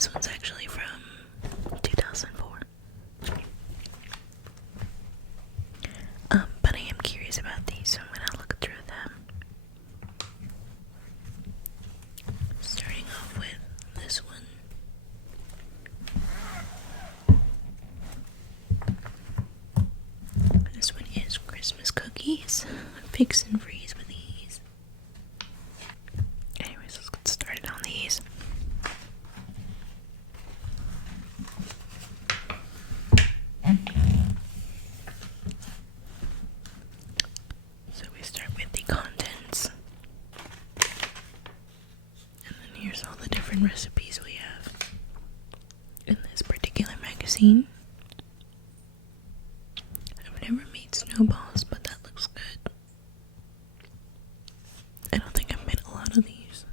This one's actually from 2004. But I am curious about these, so I'm gonna look through them. Starting off with this one. This one is Christmas cookies. Fix and freeze with these. Anyways, let's get started on these. So we start with the contents. And then here's all the different recipes we have in this particular magazine. I've never made snowballs, but that looks good. I don't think I've made a lot of these.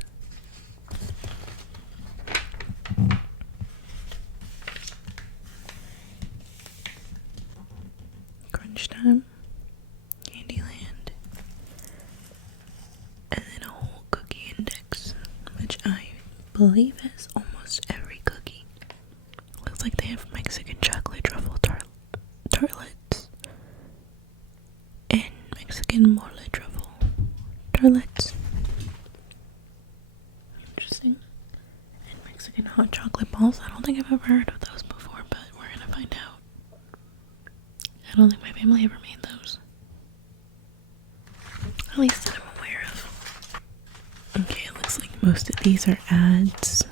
Crunch Time, Candyland, and then a whole cookie index, which I believe has almost every cookie. Looks like they have Mexican chocolate truffle tartlets and Mexican mole truffle tartlets. Interesting. And Mexican hot chocolate balls. I don't think I've ever heard of those before, but we're gonna find out. I don't think my family ever made those. At least that I'm aware of. Okay, it looks like most of these are ads.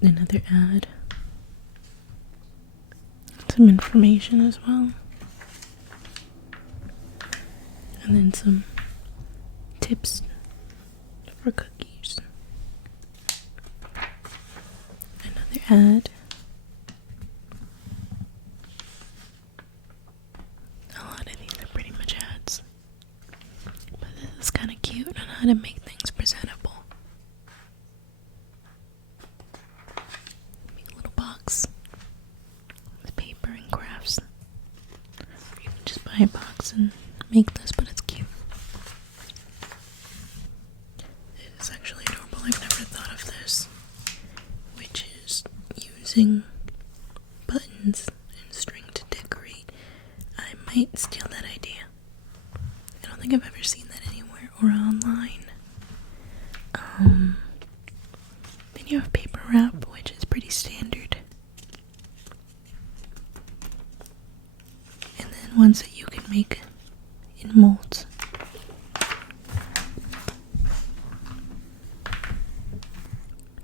Another ad. Some information as well. And then some tips for cookies. Another ad. A lot of these are pretty much ads. But this is kind of cute on how to make things presentable. Make a little box with paper and crafts. Or you can just buy a box and make this, but it's cute. It is actually adorable. I've never thought of this, which is using buttons and string to decorate. I might steal that idea. I don't think I've ever seen that anywhere or online. Then you have paper wrap, which is pretty standard. And then ones that you can make in molds.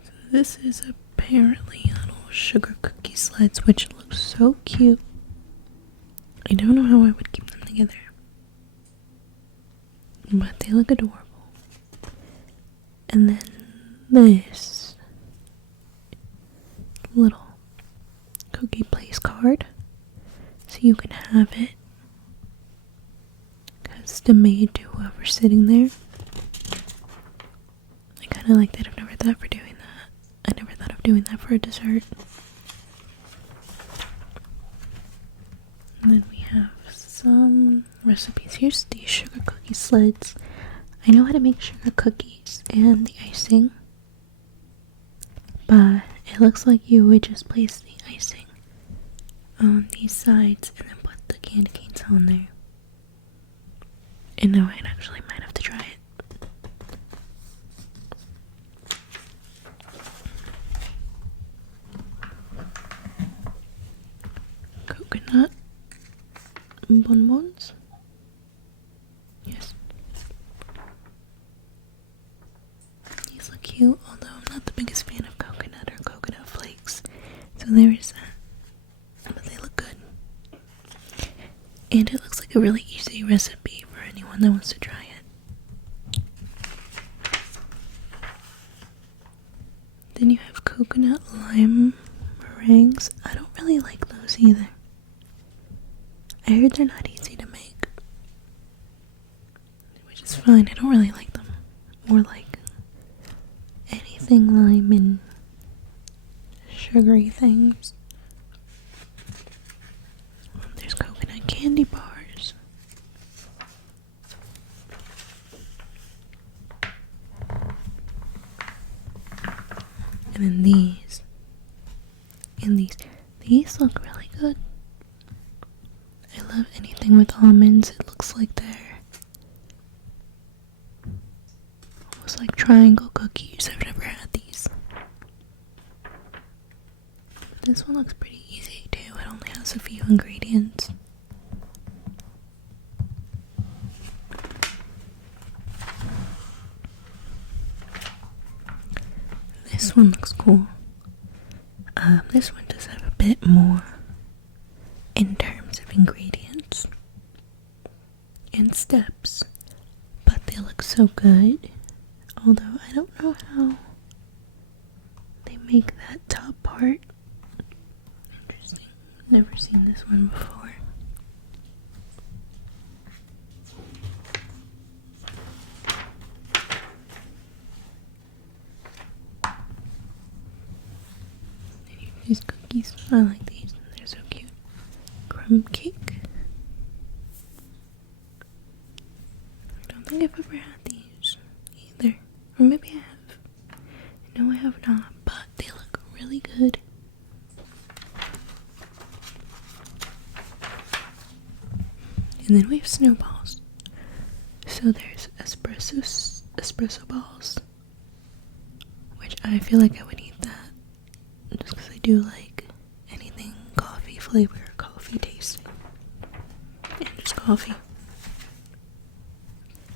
So this is apparently little sugar cookie sleds, which look so cute. I don't know how I would keep them together, but they look adorable. And then this little cookie place card, so you can have it custom made to whoever's sitting there. I kind of like that. I've never thought for doing that. I never thought of doing that for a dessert. And then we have some recipes. Here's the sugar cookie sleds. I know how to make sugar cookies and the icing, but it looks like you would just place the icing on these sides and then put the candy canes on there. And now I actually might have to try it. Coconut bonbons. Yes. These look cute, although I'm not the biggest fan of coconut or coconut flakes. So there is that. But they look good. And it looks like a really easy recipe for anyone that wants to try it. Then you have coconut lime meringues. I don't really like those either. I heard they're not easy to make, which is fine. I don't really like them. More like anything lime and sugary things. There's coconut candy bars. then these. And these look really good. I love anything with almonds. It looks like they're almost like triangle cookies. I've never had these. This one looks pretty easy too. It only has a few ingredients. This one looks cool. This one does have a bit more in terms of ingredients and steps, but they look so good. Although I don't know how they make that top part. Interesting. Never seen this one before. These cookies, I like these. They're so cute. Crumb cake. I don't think I've ever had these either. Or maybe I have. No, I have not, but they look really good. And then we have snowballs. So there's espresso balls, which I feel like I would eat that. Just because I do like anything coffee flavor, coffee tasting, and just coffee.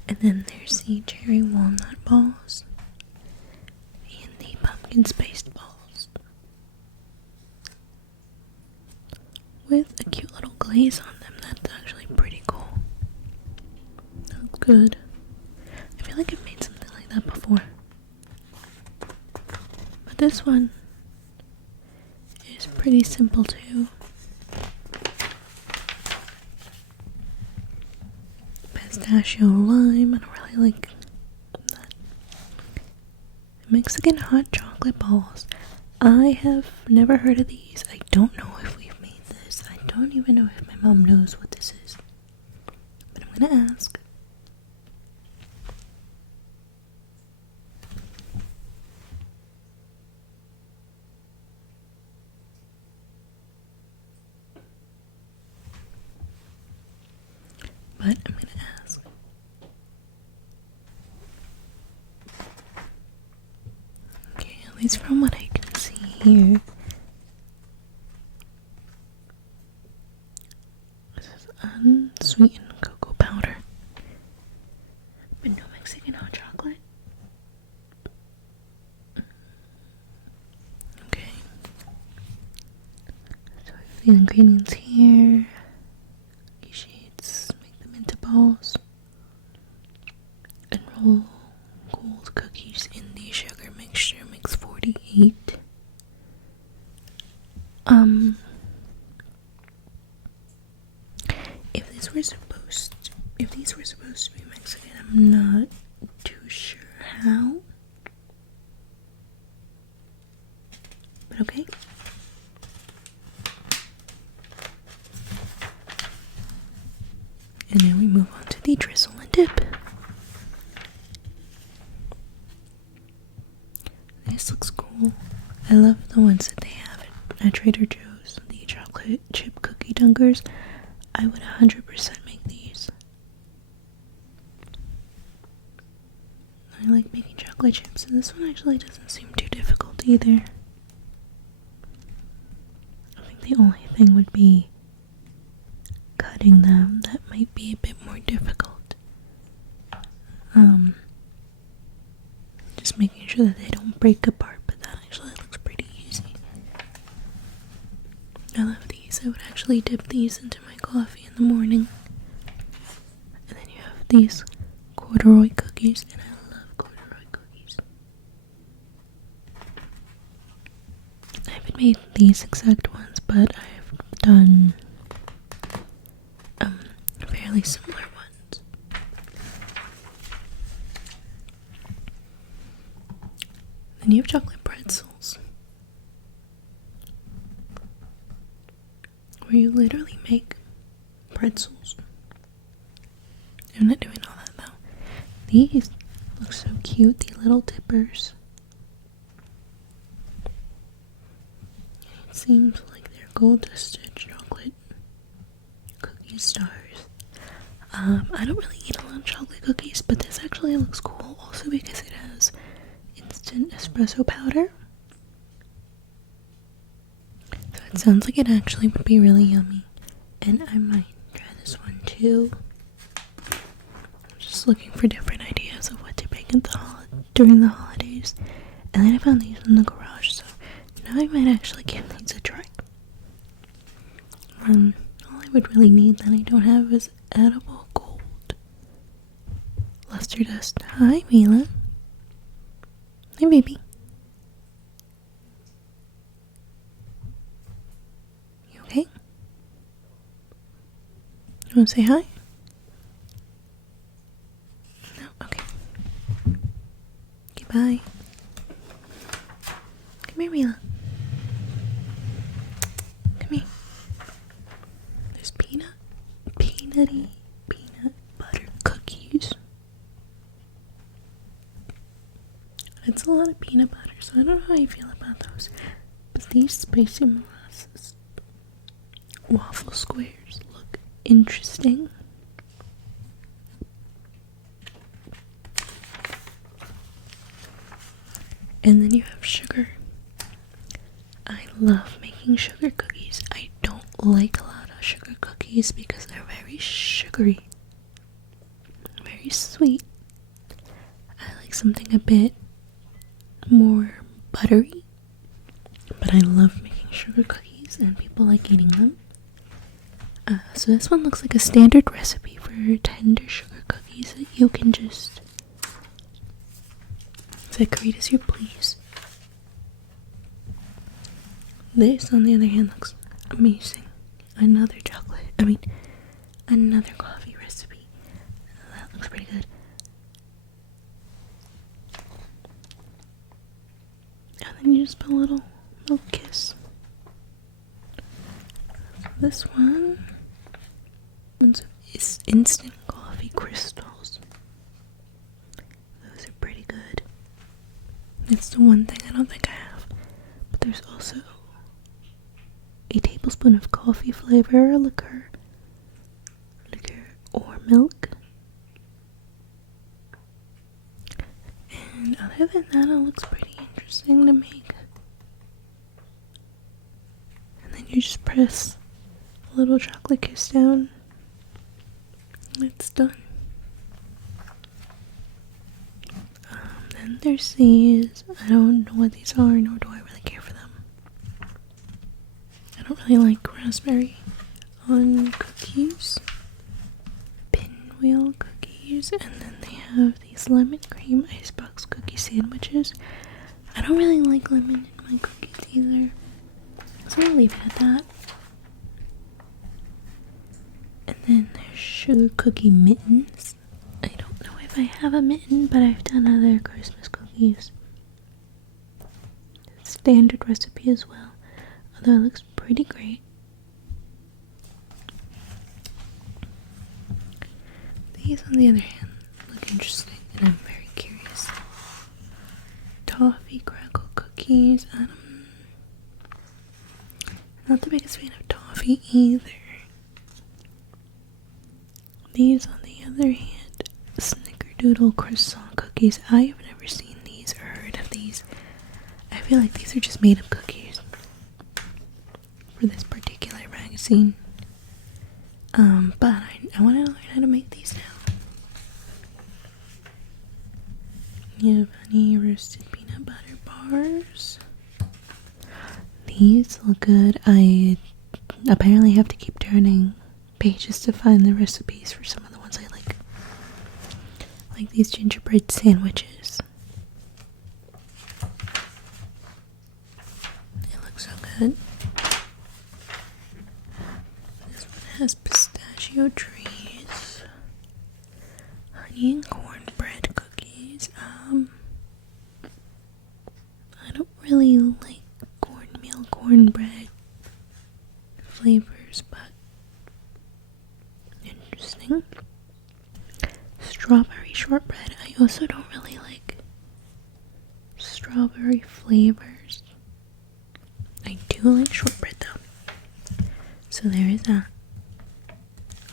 And then there's the cherry walnut balls and the pumpkin spiced balls with a cute little glaze on them. That's actually pretty cool. That looks good. I feel like I've made something like that before, but this one is pretty simple too. Pistachio lime. I don't really like that. Mexican hot chocolate balls. I have never heard of these. I don't know if we've made this. I don't even know if my mom knows what this is. But I'm gonna ask. But I'm gonna ask. Okay, at least from what I can see here, this is unsweetened cocoa powder, but no Mexican hot chocolate. Okay, so I have the ingredients here. Balls and roll cold cookies in the sugar mixture. Mix 48. If these were supposed to be Mexican, I'm not too sure how. But okay. And then we move on to the drizzle and dip. This looks cool. I love the ones that they have at Trader Joe's. The chocolate chip cookie dunkers. I would 100% make these. I like making chocolate chips, and this one actually doesn't seem too difficult either. I think the only thing would be cutting them. That might be a bit more difficult. Just making sure that they don't break apart, but that actually looks pretty easy. I love these. I would actually dip these into my coffee in the morning. And then you have these corduroy cookies, and I love corduroy cookies. I haven't made these exact ones, but I've done fairly similar ones. Then you have chocolate pretzels, where you literally make pretzels. I'm not doing all that though. These look so cute, the little dippers. seems like they're gold dusted chocolate cookie stars. I don't really eat a lot of chocolate cookies, but this actually looks cool also because it has instant espresso powder. So it sounds like it actually would be really yummy. And I might try this one too. I'm just looking for different ideas of what to bake during the holidays. And then I found these in the garage, so now I might actually give these a try. All I would really need that I don't have is edible gold luster dust. Hi, Mila. Hi, baby. You okay? You want to say hi? No? Okay. Goodbye. Come here, Mila. Come here. There's peanut butter cookies. It's a lot of peanut butter, so I don't know how you feel about those. But these spicy molasses waffle squares look interesting. And then you have sugar. I love making sugar cookies. I don't like a lot of sugar cookies because they're very sugary, very sweet. I like something a bit more buttery, but I love making sugar cookies and people like eating them. So this one looks like a standard recipe for tender sugar cookies that you can just decorate as you please. This, on the other hand, looks amazing. Another coffee recipe. That looks pretty good. And then you just put a little milk kiss. This one's instant coffee crystals. Those are pretty good. It's the one thing I don't think I have. But there's also a tablespoon of coffee flavor, liquor or milk. And other than that, it looks pretty interesting to make. And then you just press a little chocolate kiss down. It's done. Then there's these. I don't know what these are, nor do I really care for them. I don't really like raspberry on cookies. Pinwheel cookies. And then they have these lemon cream icebox cookie sandwiches. I don't really like lemon in my cookies either, so I'll leave it at that. And then there's sugar cookie mittens. I don't know if I have a mitten, but I've done other Christmas cookies. Standard recipe as well, although it looks pretty great. These, on the other hand, look interesting, and I'm very curious. Toffee crackle cookies. Not the biggest fan of toffee either. These, on the other hand, snickerdoodle croissant cookies. I have never seen these or heard of these. I feel like these are just made up cookies for this particular magazine. But I want to learn how to make these now. You have honey roasted peanut butter bars. These look good. I apparently have to keep turning pages to find the recipes for some of the ones I like. Like these gingerbread sandwiches. They look so good. This one has pistachio trees, honey and cornbread cookies. I don't really like cornbread flavors, but interesting. Strawberry shortbread. I also don't really like strawberry flavors. I do do like shortbread though. So there is that.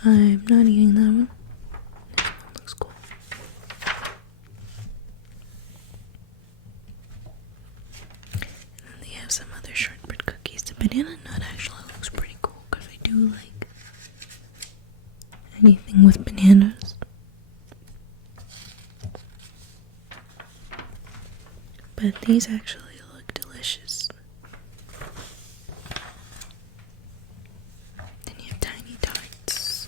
I'm not eating that one. This one looks cool. And then they have some other shortbread cookies. The banana nut actually looks pretty cool because I do like anything with bananas. But these actually look delicious. Then you have tiny tarts.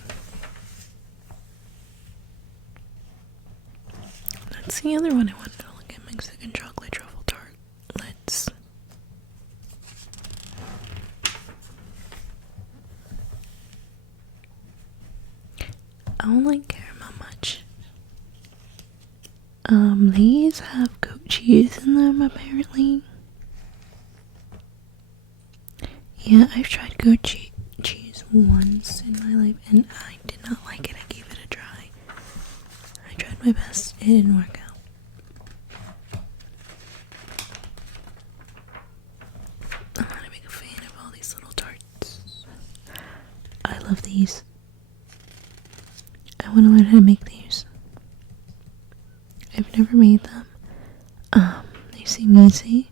That's the other one I wanted to look at, Mexican chocolate truffle tartlets. I don't like caramel much. These have goat cheese in them apparently. Yeah, I've tried goat cheese once in my life and I did not like it. I gave it a try. I tried my best. It didn't work out. I'm not a big fan of all these little tarts. I love these. I want to learn how to make these. I've never made them. They seem easy.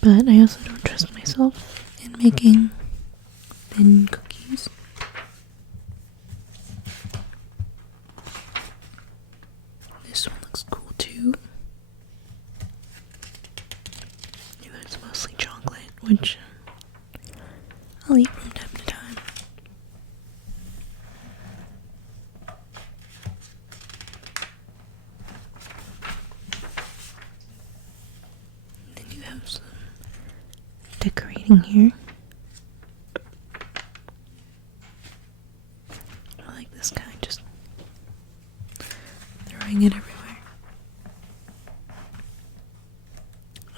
But I also don't trust myself in making thin cookies. This one looks cool too. It's mostly chocolate, which I'll eat from time to time. Then you have some decorating here. I like this kind, just throwing it everywhere.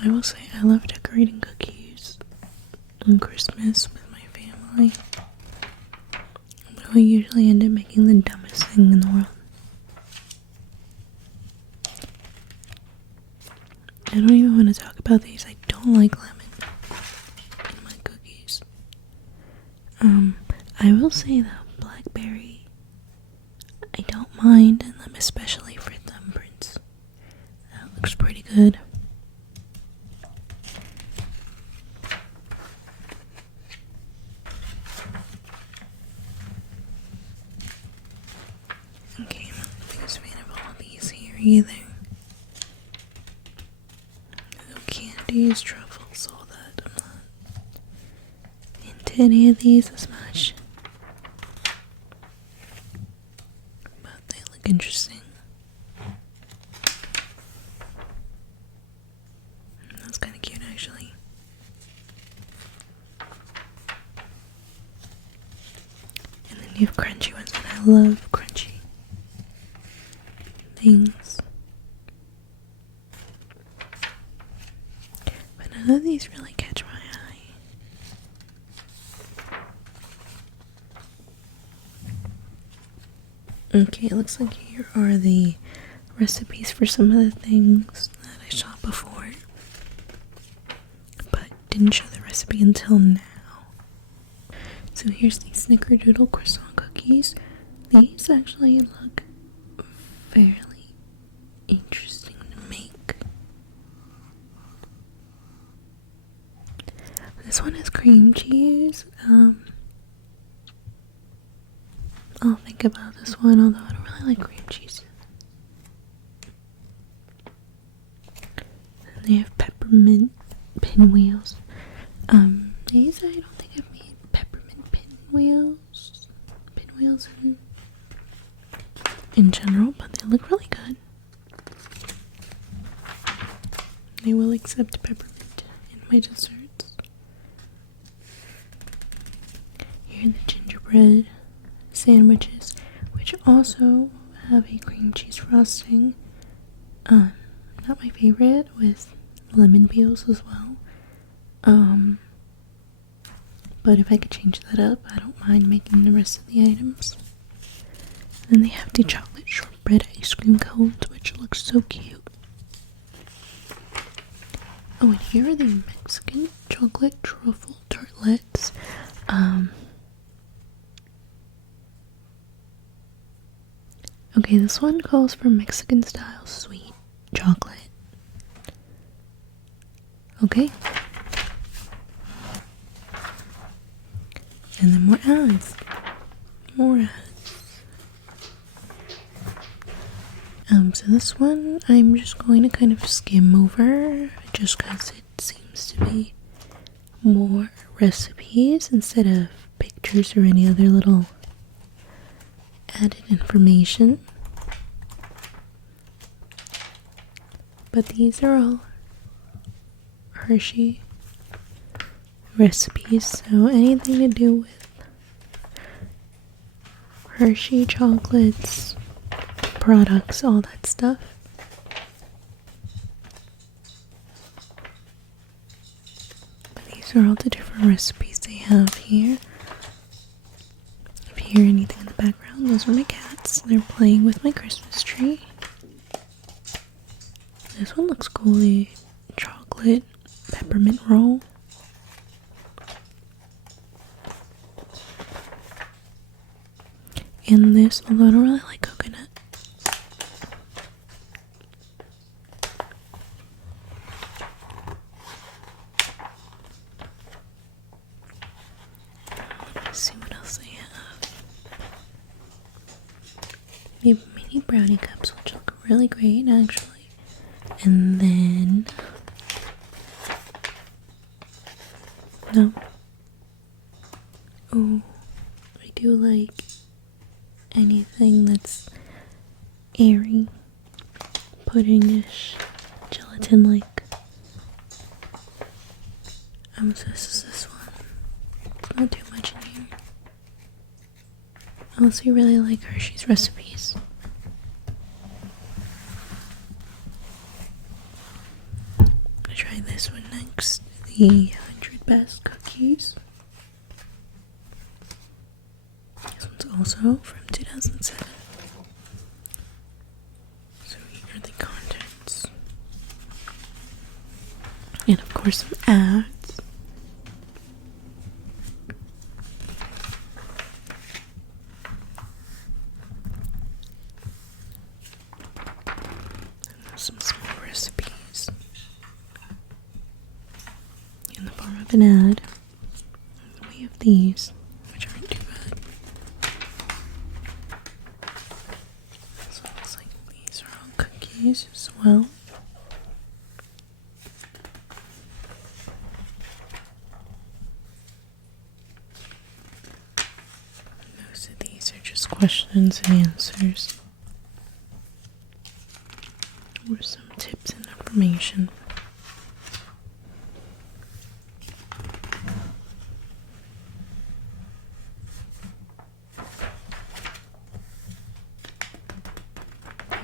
I will say I love decorating cookies on Christmas with my family. But we usually end up making the dumbest thing in the world. I don't even want to talk about these. I don't like lemon in my cookies. I will say though, blackberry, I don't mind in them, especially for thumbprints. That looks pretty good. Okay, I'm not the biggest fan of all of these here either. No candies, truffles, all that. I'm not into any of these as much. But they look interesting. That's kind of cute actually. And then you have crunchy ones, and I love crunchy things. But none of these really catch my eye. Okay, it looks like here are the recipes for some of the things that I saw before, but didn't show the recipe until now. So here's the snickerdoodle croissant cookies. These actually look fairly interesting to make. This one has cream cheese. I'll think about this one, although I don't really like cream cheese. And they have peppermint pinwheels. These I don't think I've made peppermint pinwheels in general, but they look really good. They will accept peppermint in my desserts. Here are the gingerbread sandwiches, which also have a cream cheese frosting. Not my favorite, with lemon peels as well. But if I could change that up, I don't mind making the rest of the items. Then they have the chocolate shortbread ice cream cones, which looks so cute. Oh, and here are the Mexican chocolate truffle tartlets. Okay, this one calls for Mexican style sweet chocolate. Okay. And then more ads. More ads. So this one I'm just going to kind of skim over just because it seems to be more recipes instead of pictures or any other little added information. But these are all Hershey recipes, so anything to do with Hershey chocolates, products, all that stuff. But these are all the different recipes they have here. If you hear anything in the background, those are my cats. They're playing with my Christmas tree. This one looks cool, the chocolate peppermint roll. And this, although I don't really like coconut. Let's see what else they have. They have mini brownie cups, which look really great actually. And then no. Oh, I do like anything that's airy, puddingish, gelatin-like. So this is this one. It's not too much in here. I also really like Hershey's recipes. I'm gonna try this one next. The 100 Best Cookies. This one's also from 2007. So here are the contents. And of course some ads. And some small recipes in the form of an ad. And we have these, which aren't too bad. So it looks like these are all cookies as well. Most of these are just questions and answers, or some tips and information.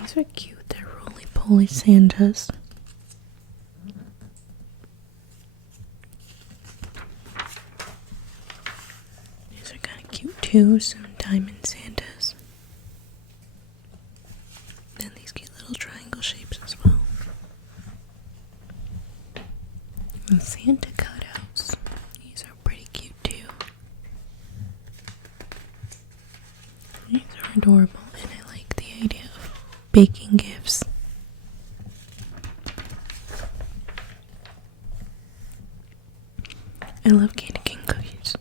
These are cute. They're roly-poly Santas. These are kind of cute too. Some diamond Santas. And these cute little triangle shapes as well. And Santa cutouts. These are pretty cute too. These are adorable, and I like the idea of baking gifts. I love candy cane cookies.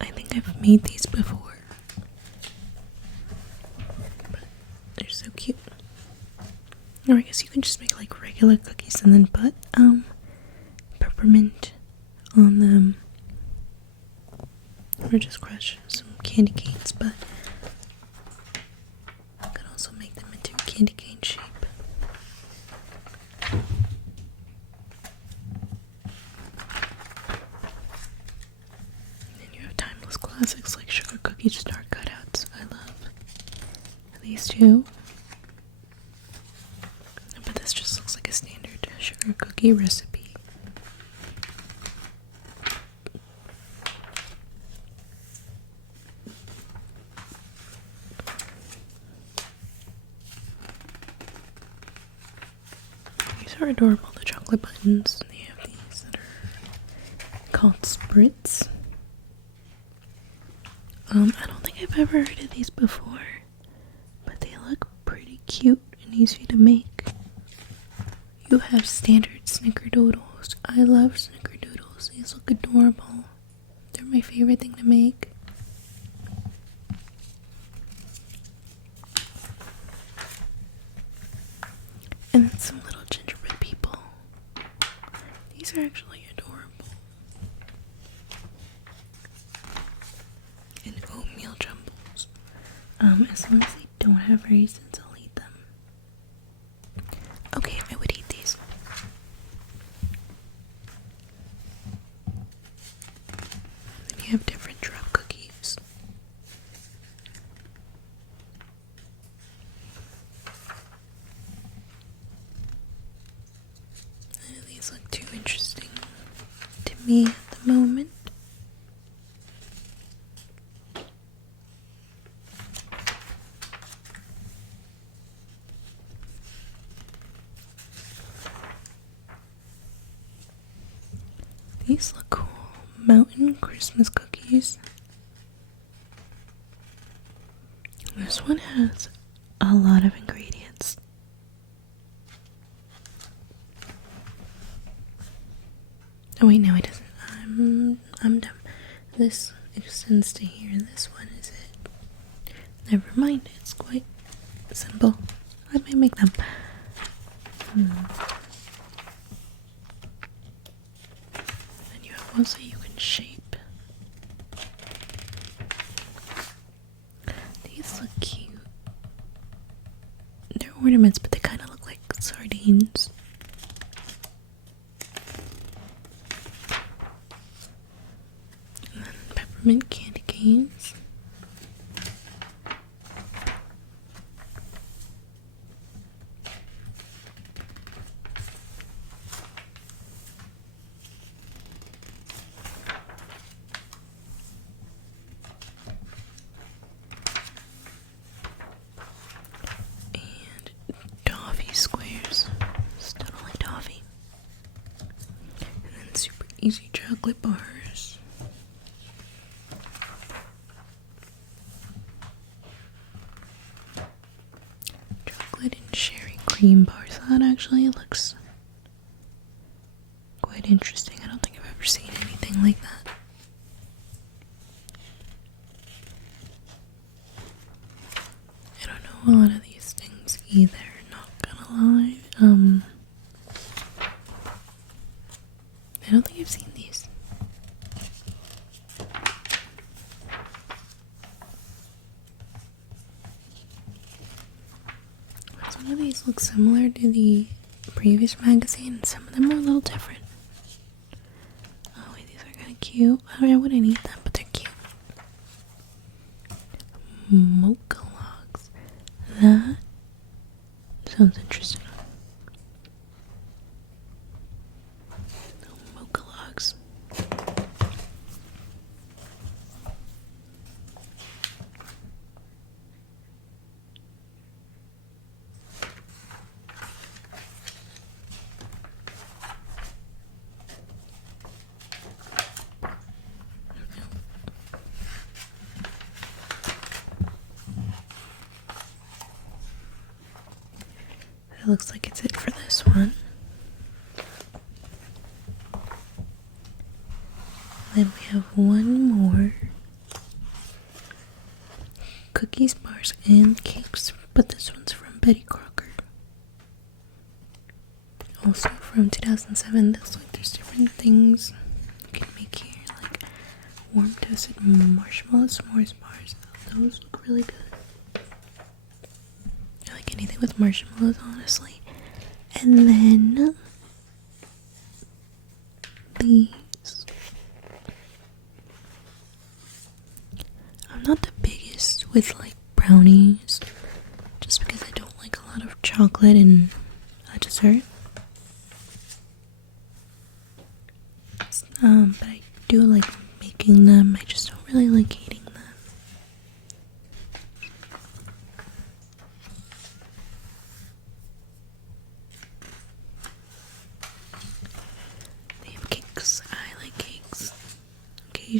I think I've made these before, but they're so cute. Or I guess you can just make like regular cookies and then put peppermint on them, or just crush some candy canes, but you can also make them into candy cane shape. And then you have timeless classics like sugar cookie star cutouts. I love these two. But this just looks like a standard sugar cookie recipe. These are adorable, the chocolate buttons. They have these that are called spritz. I don't think I've ever heard of these before, but they look pretty cute and easy to make. You have standard snickerdoodles. I love snickerdoodles. These look adorable. They're my favorite thing to make. And then some little gingerbread people. These are actually adorable. And oatmeal jumbles. As long as they don't have raisins, I'll eat them. Okay, I would eat these. Then you have different drop cookies. None of these look too interesting to me at the moment. These look cool. Mountain Christmas cookies. This one has a lot of ingredients. Oh wait, no it doesn't. I'm dumb. This extends to here. This one is it. Never mind, it's quite simple. I might make them. Also, you can shape. These look cute. They're ornaments, but they kind of look like sardines. And then peppermint candy canes. Squares. Still don't like toffee. And then super easy chocolate bars. Chocolate and cherry cream bars. That actually looks quite interesting. I don't think I've ever seen anything like that. I don't know a lot of these things either. I don't think I've seen these. Some of these look similar to the previous magazine, and some of them are a little different. Oh wait, these are kind of cute. I wouldn't eat them, but they're cute. Mocha logs. That sounds interesting. Mocha logs. It looks like it's it for this one. Then we have one more. Cookies, bars, and cakes. But this one's from Betty Crocker. Also from 2007. This like there's different things you can make here, like warm toasted marshmallow s'mores bars. Those look really good. I like anything with marshmallows, honestly. And then these. I'm not the biggest with like brownies, just because I don't like a lot of chocolate in a dessert. But I do like making them. I just don't really like eating them.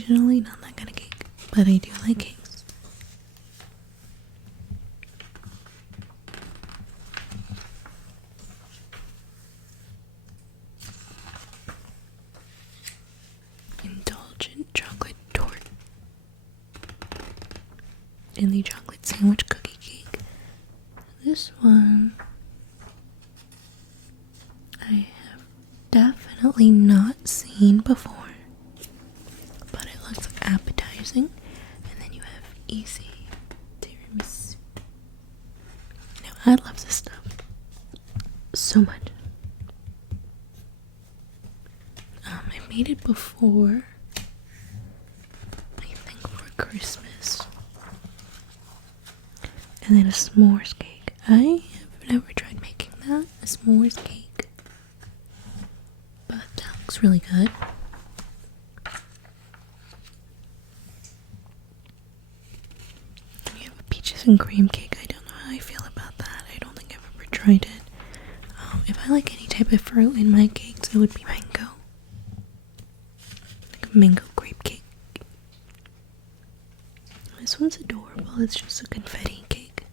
occasionally, not that kind of cake, but I do like cakes. Indulgent chocolate tart and the chocolate sandwich cookie cake. This one I have definitely not seen before, but it looks appetizing. And then you have easy tiramisu. Now I love this stuff so much. I made it before, I think for Christmas. And then a s'mores cake. I have never tried making that, a s'mores cake. But that looks really good. And you have a peaches and cream cake. I don't know how I feel about that. I don't think I've ever tried it. If I like any type of fruit in my cakes, it would be mango. Like a mango grape cake. This one's adorable. It's just a confetti cake.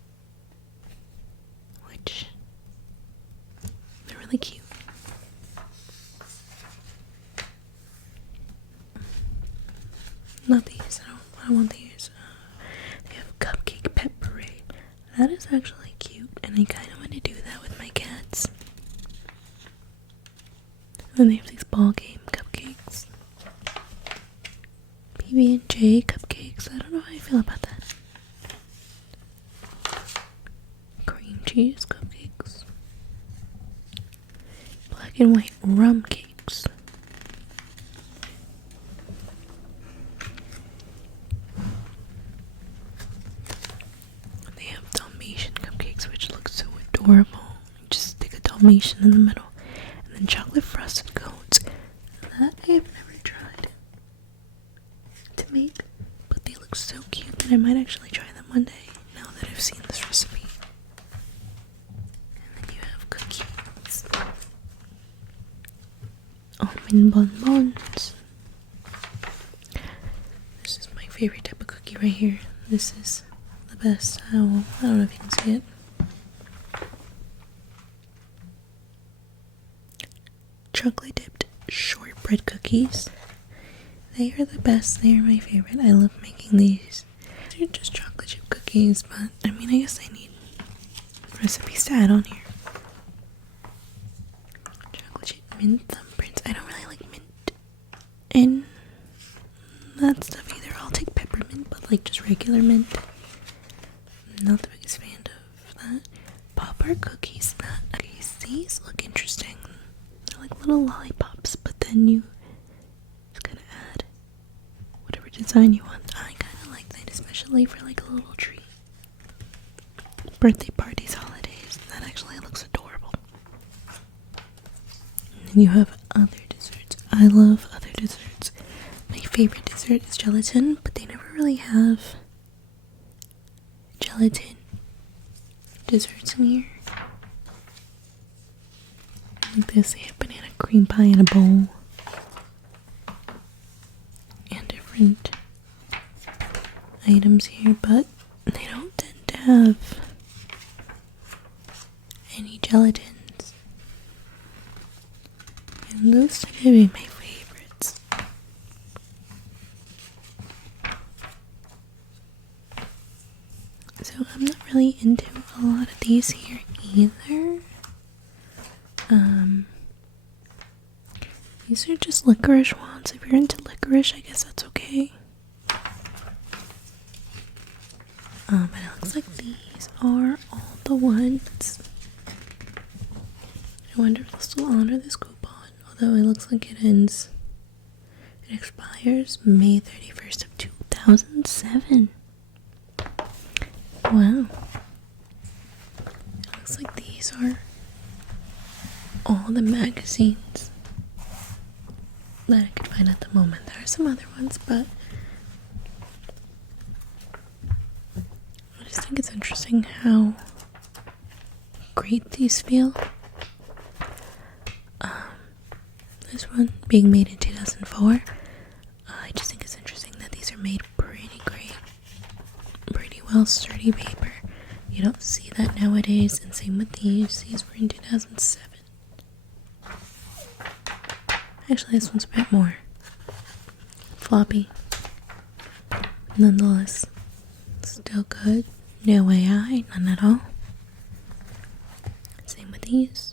Which, they're really cute. Not these. I don't want these. They have cupcake pet parade. That is actually cute, and I kind of want to do that with my cats. And they have these ball game cupcakes. PB&J cupcakes. I don't know how I feel about that. Cream cheese cupcakes. Black and white rum cakes. They have Dalmatian cupcakes, which look so adorable. You just stick a Dalmatian in the middle. And then chocolate frosted cones. That I have never tried to make, but they look so cute that I might actually try them one day now that I've seen this recipe. And then you have cookies. Almond bonbons. This is my favorite type of cookie right here. This is the best. I don't know if you can see it. Chocolate dipped shortbread cookies. They are the best. They are my favorite. I love making these. They're just chocolate chip cookies, but I mean, I guess I need recipes to add on here. Chocolate chip mint thumbprints. I don't really like mint in that stuff either. I'll take peppermint, but like just regular mint. Not the biggest fan of that. Pop art cookies. These look interesting. They're like little lollipops, but then you just gotta add whatever design you want. I kind of like that, especially for like a little treat. Birthday parties, holidays. That actually looks adorable. And then you have other desserts. I love other desserts. My favorite dessert is gelatin, but they never really have gelatin desserts in here. Like this, they have banana cream pie in a bowl. And different items here, but they don't tend to have any gelatins. And those tend to be my favorites. So I'm not really into a lot of these here either. These are just licorice ones. If you're into licorice, I guess that's okay. And it looks like these are all the ones. I wonder if they'll still honor this coupon. Although it looks like it expires May 31st of 2007. Wow. It looks like these are all the magazines that I could find at the moment. There are some other ones, but I just think it's interesting how great these feel. This one being made in 2004. I just think it's interesting all sturdy paper. You don't see that nowadays, and same with these. These were in 2007. Actually, this one's a bit more floppy. Nonetheless, still good. No AI, none at all. Same with these.